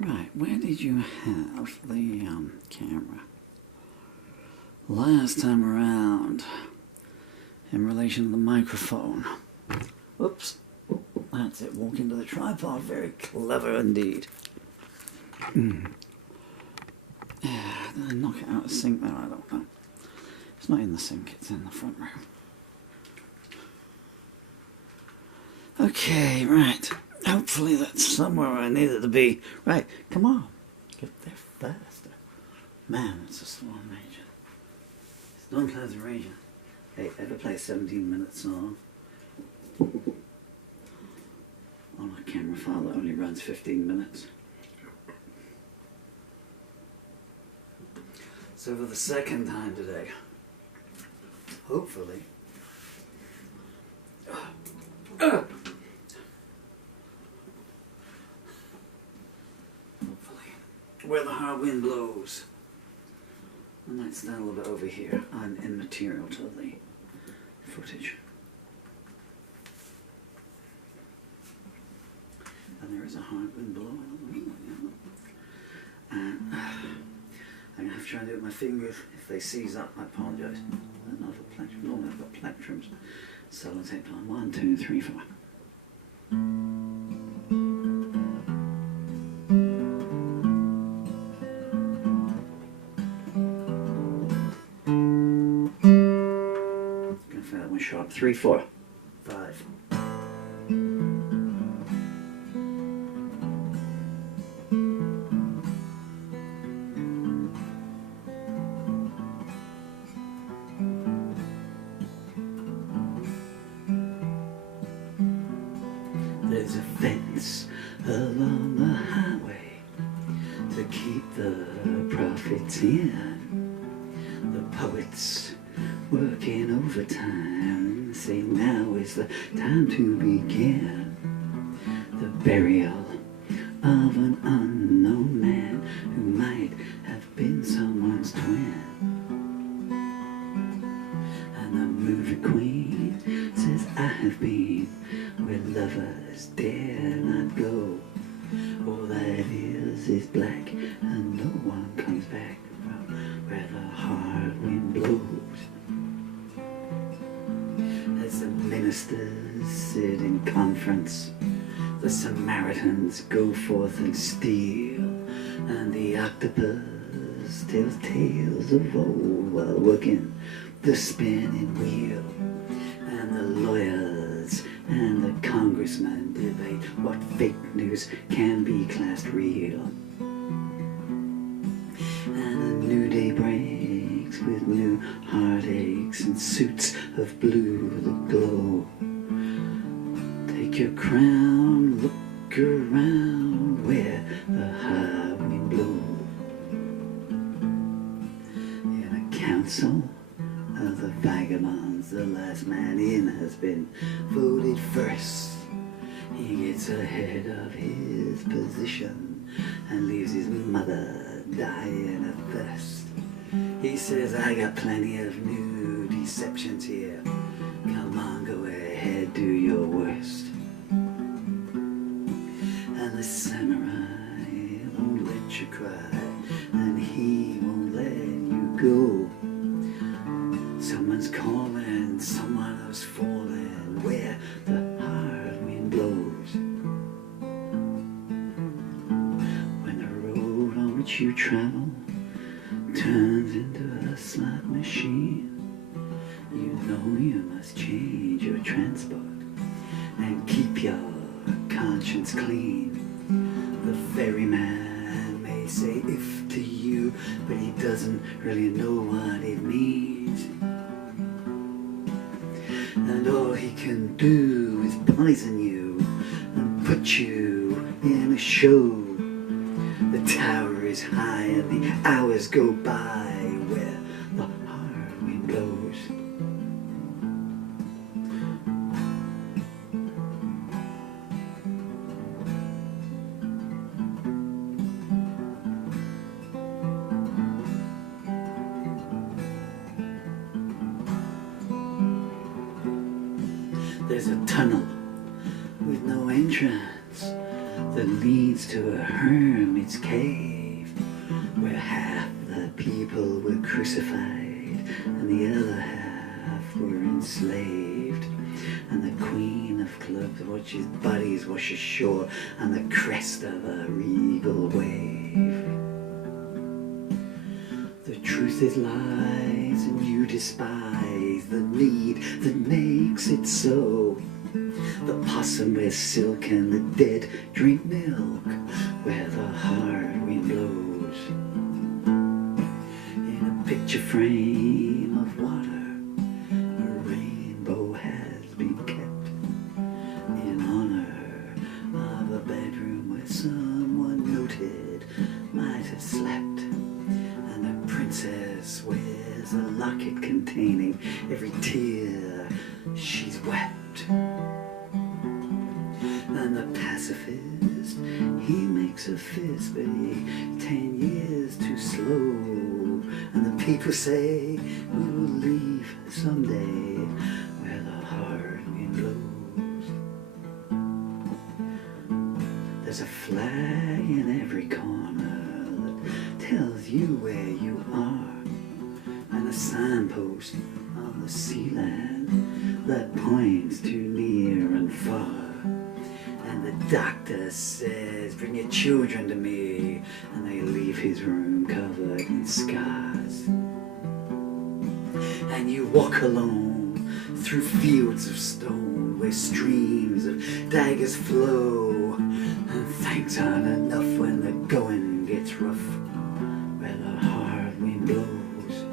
Right, where did you have the camera last time around in relation to the microphone? Oops, that's it, walk into the tripod, very clever indeed. Did I knock it out of the sink there? I don't know. It's not in the sink, it's in the front room. Okay, right. Hopefully that's somewhere where I need it to be. Right, come on. Get there faster. Man, it's a storm raging. Storm clouds are raging. Hey, ever play a 17-minute song on a camera file that only runs 15 minutes? So for the second time today, hopefully, where the hard wind blows. I might stand a little bit over here. I'm immaterial to the footage. And there is a hard wind blowing. And I'm going to have to try and do it with my fingers. If they seize up, I apologise. Another plectrum. Normally I've got plectrums. Sellotaped on. 1, 2, 3, 4. Sharp 3, 4, 5. There's a fence along the highway to keep the profits in. The poets working overtime say now is the time to begin the burial of an unknown man who might have been someone's twin. And the movie queen says I have been where lovers dare not go. All that is black and no one comes back from where the hard wind blows. As the ministers sit in conference, the Samaritans go forth and steal, and the octopus tells tales of old while working the spinning wheel. And the lawyers and the congressmen debate what fake news can be classed real. And a new day breaks with new heartaches and suits of blue that glow. Take your crown, look around where the high wind blows. In a council of the vagabonds, the last man in has been voted first. He gets ahead of his position and leaves his mother dying of thirst. He says, I got plenty of new deceptions here. Come on, go ahead, do your worst. And the samurai won't let you cry, and he won't let you go. Someone's calling, someone else falling, where the hard wind blows. When the road on which you travel turns into a slot machine, you know you must change your transport and keep your conscience clean. The ferryman may say if to you, but he doesn't really know what it means. And all he can do is poison you and put you in a show. The tower is high and the hours go by where the hard wind blows. There's a tunnel with no entrance. that leads to a hermit's cave, where half the people were crucified and the other half were enslaved. And the queen of clubs watches bodies wash ashore on the crest of a regal wave. The truth is lies and you despise the need that makes it so. The possum wears silk and the dead drink milk where the hard wind blows. In a picture frame of water, a rainbow has been kept in honor of a bedroom where someone noted might have slept. And the princess wears a locket containing every tear she's wept. And the pacifist, he makes a fist, but he 10 years too slow. And the people say we will leave someday where the hard wind blows. There's a flag in every corner that tells you where you are, and a signpost on the sea land that points to near and far. And the doctor says, bring your children to me, and they leave his room covered in scars. And you walk alone through fields of stone where streams of daggers flow, and thanks aren't enough when the going gets rough where the hard wind blows.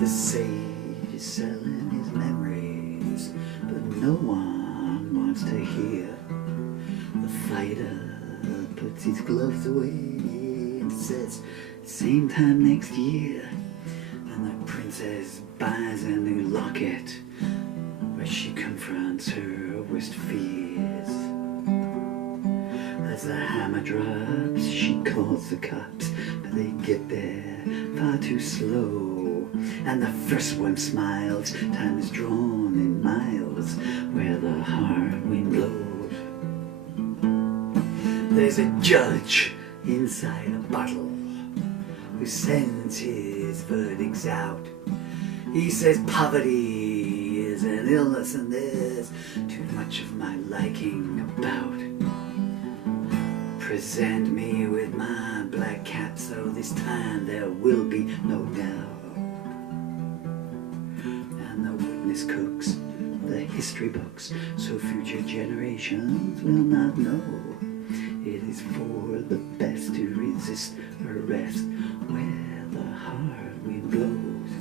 The sage is selling his memories, but no one wants to hear. The fighter puts his gloves away and says, same time next year. And the princess buys a new locket where she confronts her worst fears. As the hammer drops, she calls the cops, but they get there far too slow. And the first one smiles, time is drawn in miles where the hard wind blows. There's a judge inside a bottle who sends his verdicts out. He says poverty is an illness and there's too much of my liking about. Present me with my black cap so this time there will be no doubt. Cooks the history books so future generations will not know. It is for the best to resist arrest where the hard wind blows.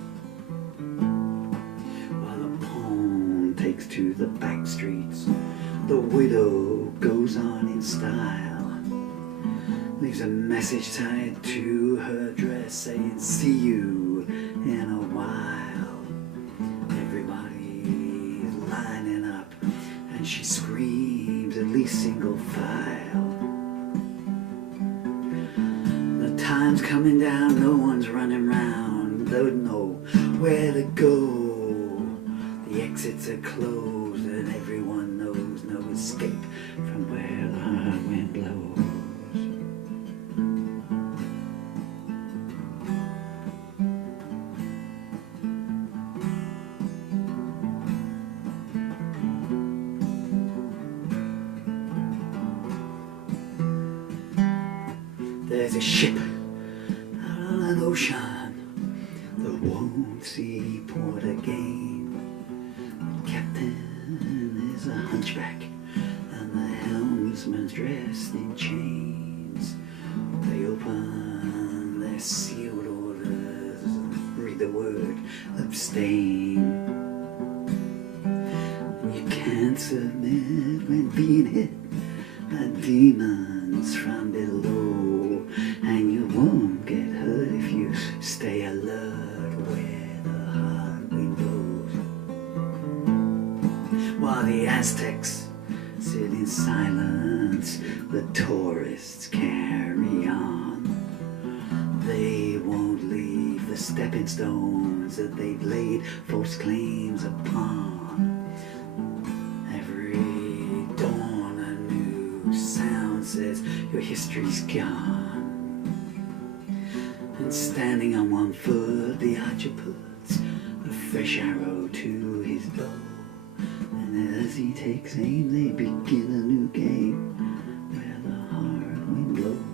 While a pawn takes to the back streets, the widow goes on in style, leaves a message tied to her dress saying see you in a while. Lining up, and she screams at least single file. The time's coming down, no one's running round, don't know where to go. The exits are closed and everyone knows no escape from where the hard wind blows. There's a ship out on an ocean that won't see port again. The captain is a hunchback and the helmsman's dressed in chains. They open their sealed orders and read the word abstain. You can't submit when being hit by demons from below, and you won't get hurt if you stay alert where the hard wind blows. While the Aztecs sit in silence, the tourists carry on. They won't leave the stepping stones that they've laid false claims upon. Every dawn a new your history's gone. And standing on one foot, the archer puts a fresh arrow to his bow. And as he takes aim, they begin a new game where the hard wind blows.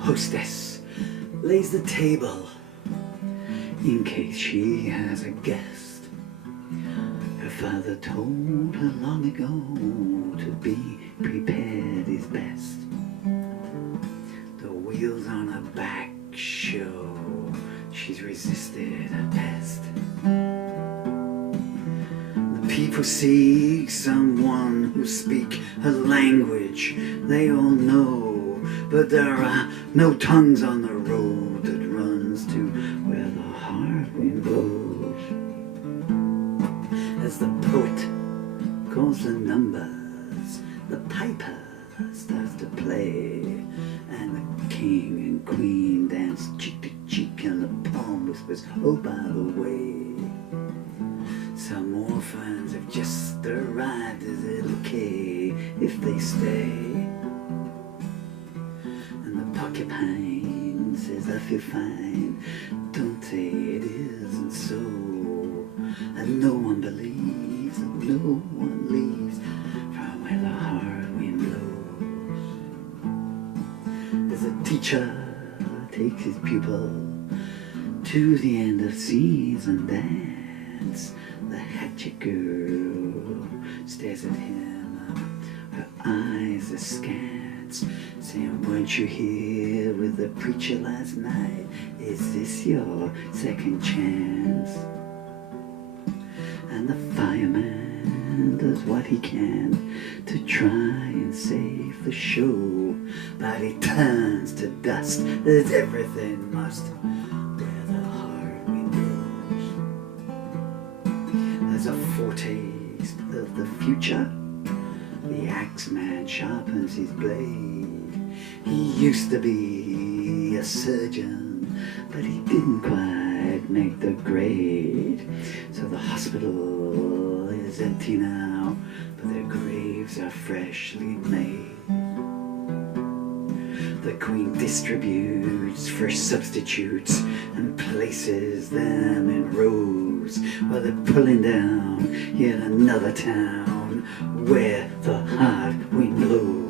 Hostess lays the table in case she has a guest. Her father told her long ago to be prepared is best. The wheels on her back show she's resisted a pest. The people seek someone who speak her language they all know. But there are no tongues on the road that runs to where the hard wind blows. As the poet calls the numbers, the piper starts to play, and the king and queen dance cheek to cheek, and the poem whispers, oh, by the way, some orphans have just arrived. Is it okay if they stay? Porcupine says, I feel fine. Don't say it isn't so. And no one believes, and no one leaves from where the hard wind blows. As a teacher takes his pupil to the end of season dance, the hatchet girl stares at him, her eyes askance, saying, weren't you here with the preacher last night? Is this your second chance? And the fireman does what he can to try and save the show, but he turns to dust as everything must where the hard wind blows. As a foretaste of the future, the axeman sharpens his blade. He used to be a surgeon, but he didn't quite make the grade. So the hospital is empty now, but their graves are freshly made. The queen distributes fresh substitutes and places them in rows, while they're pulling down yet another town where the hard wind blows.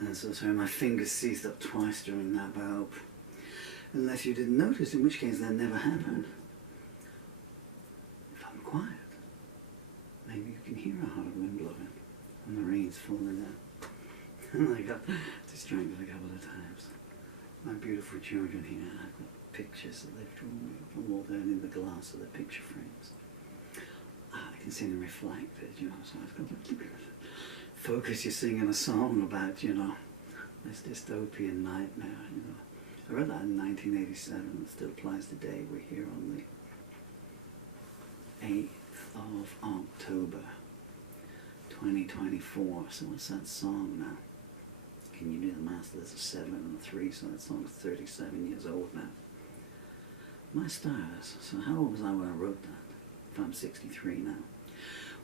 And so sorry, my fingers seized up twice during that bout. Unless you didn't notice, in which case that never happened. If I'm quiet, maybe you can hear a hard wind blowing and the rain's falling down. And I got distracted a couple of times. My beautiful children here, I've got pictures that they've drawn me from all down in the glass of the picture frames. I can see them reflected, you know, so I've got to focus. You're singing a song about, you know, this dystopian nightmare, you know. I read that in 1987, it still applies today. We're here on the 8th of October, 2024. So what's that song now? can you do the math? There's a 7 and a 3, so that song's 37 years old now. My stars. So how old was I when I wrote that? If I'm 63 now.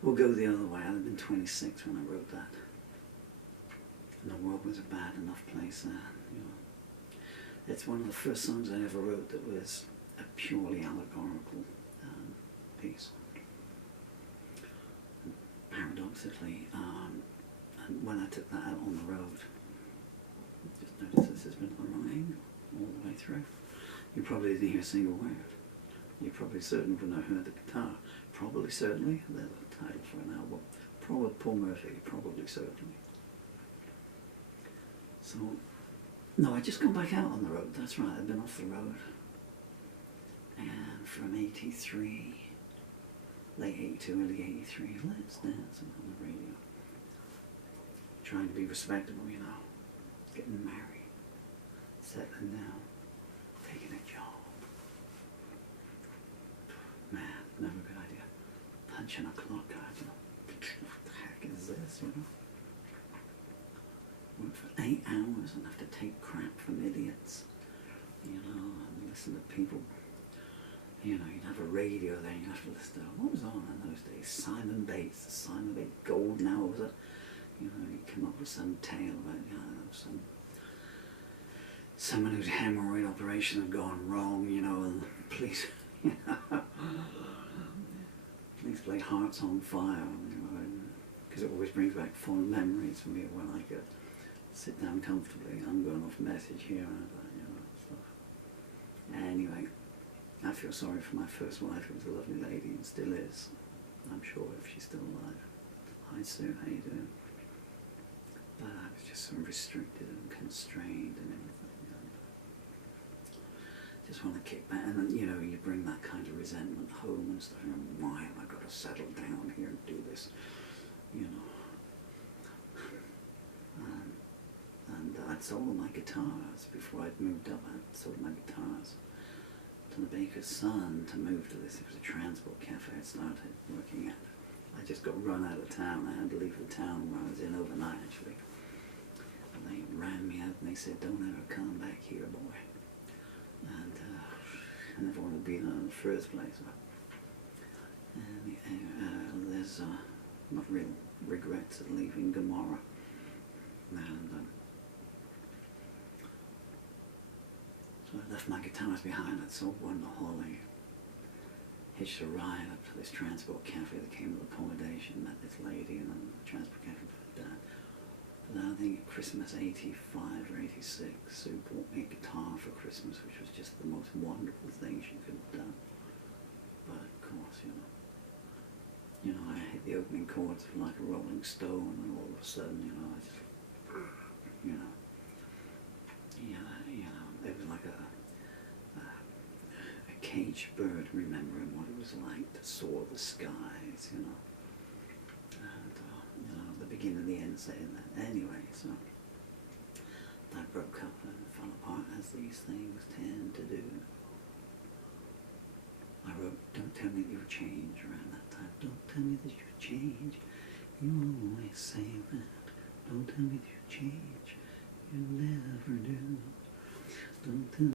We'll go the other way. I'd have been 26 when I wrote that. And the world was a bad enough place then, you know. It's one of the first songs I ever wrote that was a purely allegorical piece. And paradoxically, and when I took that out on the road, just notice this has been at the wrong angle all the way through. You probably didn't hear a single word. You probably certainly wouldn't have heard the guitar. Probably certainly, there's a title for an album. Probably Paul Murphy, probably certainly. So, no, I just gone back out on the road, that's right, I've been off the road. And from 83, late 82, early 83, Let's Dance on the radio. Trying to be respectable, you know. Getting married, settling down, taking a job. Man, never a good idea. Punching a clock out, you know. What the heck is this, you know? Work for 8 hours and have to take crap from idiots, you know, and listen to people. You know, you'd have a radio there, you'd have to listen to, what was on in those days? Simon Bates, the Simon Bates Golden Hour, was it? You know, you come up with some tale about, you know, someone whose hemorrhoid operation had gone wrong, you know, and the police, you know, police play Hearts on Fire, you know, because it always brings back fond memories for me when I could sit down comfortably. I'm going off message here and that, you know, stuff. Anyway, I feel sorry for my first wife, who was a lovely lady and still is. I'm sure if she's still alive. Hi Sue, how you doing? But I was just so restricted and constrained and everything. You know. Just want to kick back, and then, you know, you bring that kind of resentment home and stuff. You know, why have I got to settle down here and do this? You know. And I'd sold all my guitars before I'd moved up. I'd sold my guitars to the baker's son to move to this. It was a transport cafe I started working at. I just got run out of town. I had to leave the town where I was in overnight, actually. And they ran me out and they said, don't ever come back here, boy. And I never wanted to be there in the first place. And there's not real regrets at leaving Gomorrah. And so I left my guitars behind. I'd sold one to Holly. Hitched a ride up to this transport cafe that came with accommodation, met this lady, and then the transport cafe put that. But then I think at Christmas 85 or 86, Sue bought me a guitar for Christmas, which was just the most wonderful thing she could have done. But of course, you know, I hit the opening chords like a Rolling Stone, and all of a sudden, you know, I just, you know, it was like a caged bird remembering what it was like to soar the skies, you know, and, you know, the beginning and the end saying that. Anyway, so that broke up and fell apart, as these things tend to do. I wrote, don't tell me that you'll change around that time. Don't tell me that you'll change. You always say that. Don't tell me that you'll change. You never do. Don't tell